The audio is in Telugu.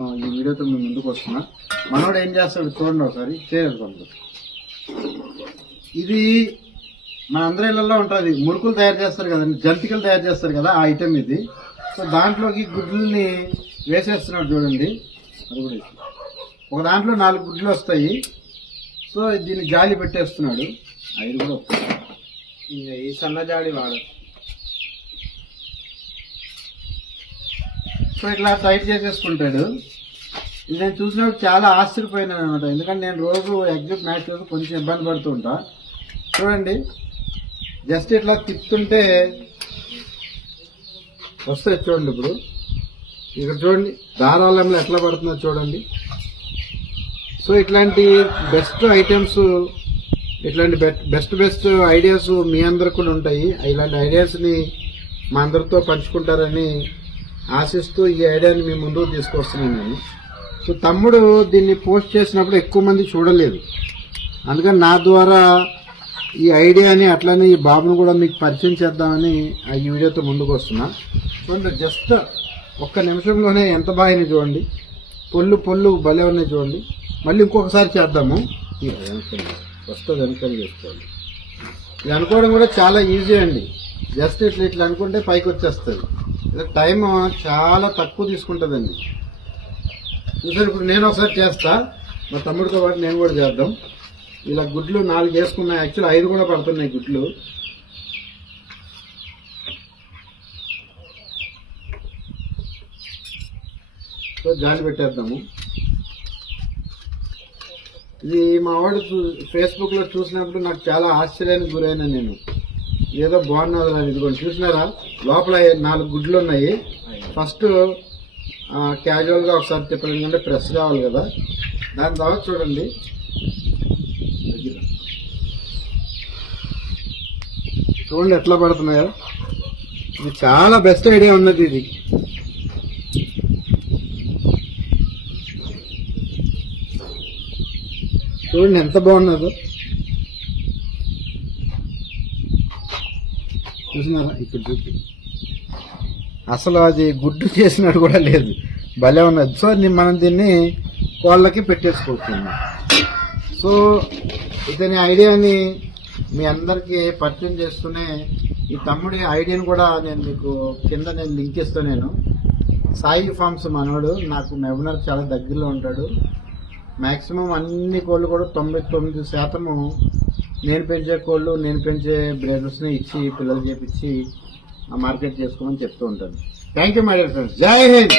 ఈ వీడియోతో మేము ముందుకు వస్తున్నా. మనోడు ఏం చేస్తాడు చూడండి ఒకసారి. చేయాలి ఇది మన అందరి ఇళ్లలో ఉంటుంది. మురుకులు తయారు చేస్తారు కదండి, జంతికలు తయారు చేస్తారు కదా, ఆ ఐటెం ఇది. సో దాంట్లోకి గుడ్లని వేసేస్తున్నాడు చూడండి. అది కూడా ఒక దాంట్లో 4 గుడ్లు వస్తాయి. సో దీన్ని జాలి పెట్టేస్తున్నాడు. అది కూడా ఈ సన్న జాలి వాడు. సో ఇట్లా టైట్ చేసేసుకుంటాడు. ఇది నేను చూసినప్పుడు చాలా ఆశ్చర్యపోయినాను అనమాట. ఎందుకంటే నేను రోజు ఎగ్జిట్ మ్యాచ్ రోజు కొంచెం ఇబ్బంది పడుతూ ఉంటా. చూడండి, జస్ట్ ఇట్లా తిప్పుతుంటే వస్తాయి. చూడండి ఇప్పుడు ఇక్కడ చూడండి దారాలంలో ఎట్లా పడుతుందో చూడండి. సో ఇట్లాంటి బెస్ట్ ఐటమ్స్, ఇట్లాంటి బెస్ట్ ఐడియాస్ మీ అందరికి కూడా ఉంటాయి. ఇలాంటి ఐడియాస్ని మా అందరితో పంచుకుంటారని ఆశిస్తూ ఈ ఐడియాని మీ ముందుకు తీసుకొస్తున్నాను నేను. సో తమ్ముడు దీన్ని పోస్ట్ చేసినప్పుడు ఎక్కువ మంది చూడలేదు, అందుకని నా ద్వారా ఈ ఐడియాని అట్లనే ఈ బాబును కూడా మీకు పరిచయం చేద్దామని ఈ వీడియోతో ముందుకు వస్తున్నా. చూడండి, జస్ట్ ఒక్క నిమిషంలోనే ఎంత బాగా చూడండి. పొల్లు భలే ఉన్నాయి చూడండి. మళ్ళీ ఇంకొకసారి చేద్దాము. వస్తుంది వెనకాల చేసుకోవాలి. ఇది అనుకోవడం కూడా చాలా ఈజీ అండి. జస్ట్ ఇట్లా అనుకుంటే పైకి వచ్చేస్తుంది. టైం చాలా తక్కువ తీసుకుంటుందండి. చూసారు, ఇప్పుడు నేను ఒకసారి చేస్తా, మా తమ్ముడితో పాటు నేను కూడా చేద్దాం. ఇలా గుడ్లు 4 వేసుకున్నాయి. యాక్చువల్ 5 కూడా పడుతున్నాయి గుడ్లు. సో జాలి పెట్టేద్దాము. ఇది మా వాడు ఫేస్బుక్ లో చూసినప్పుడు నాకు చాలా ఆశ్చర్యానికి గురైన నేను. ఏదో బాగున్నది అని. ఇదిగోండి చూసినారా, లోపల 4 గుడ్లు ఉన్నాయి. ఫస్ట్ క్యాజువల్ గా ఒకసారి తిప్పడం, ఎందుకంటే ప్రెస్ కావాలి కదా. దాని తర్వాత చూడండి, చూడండి ఎట్లా పడుతున్నాయో. ఇది చాలా బెస్ట్ ఐడియా ఉన్నది. ఇది చూడండి ఎంత బాగున్నదో. చూసినారా, ఇక్కడ చూపి. అసలు అది గుడ్డు చేసినట్టు కూడా లేదు, భలే ఉన్నది. సో మనం దీన్ని కోళ్ళకి పెట్టేసుకోవచ్చు. సో ఇతని ఐడియాని మీ అందరికీ పరిచయం చేస్తూనే ఈ తమ్ముడి ఐడియాని కూడా నేను మీకు కింద లింక్ ఇస్తాను. నేను సాయి ఫార్మ్స్ మనోడు, నాకు మెబనర్ చాలా దగ్గరలో ఉంటాడు. మ్యాక్సిమం అన్ని కోళ్ళు కూడా 99% నేను పెంచే కోళ్ళు, నేను పెంచే బ్రీడర్స్ని ఇచ్చి పిల్లలు చేపించి మార్కెట్ చేసుకోమని చెప్తూ ఉంటాను. Thank you my dear friends. జై హింద్.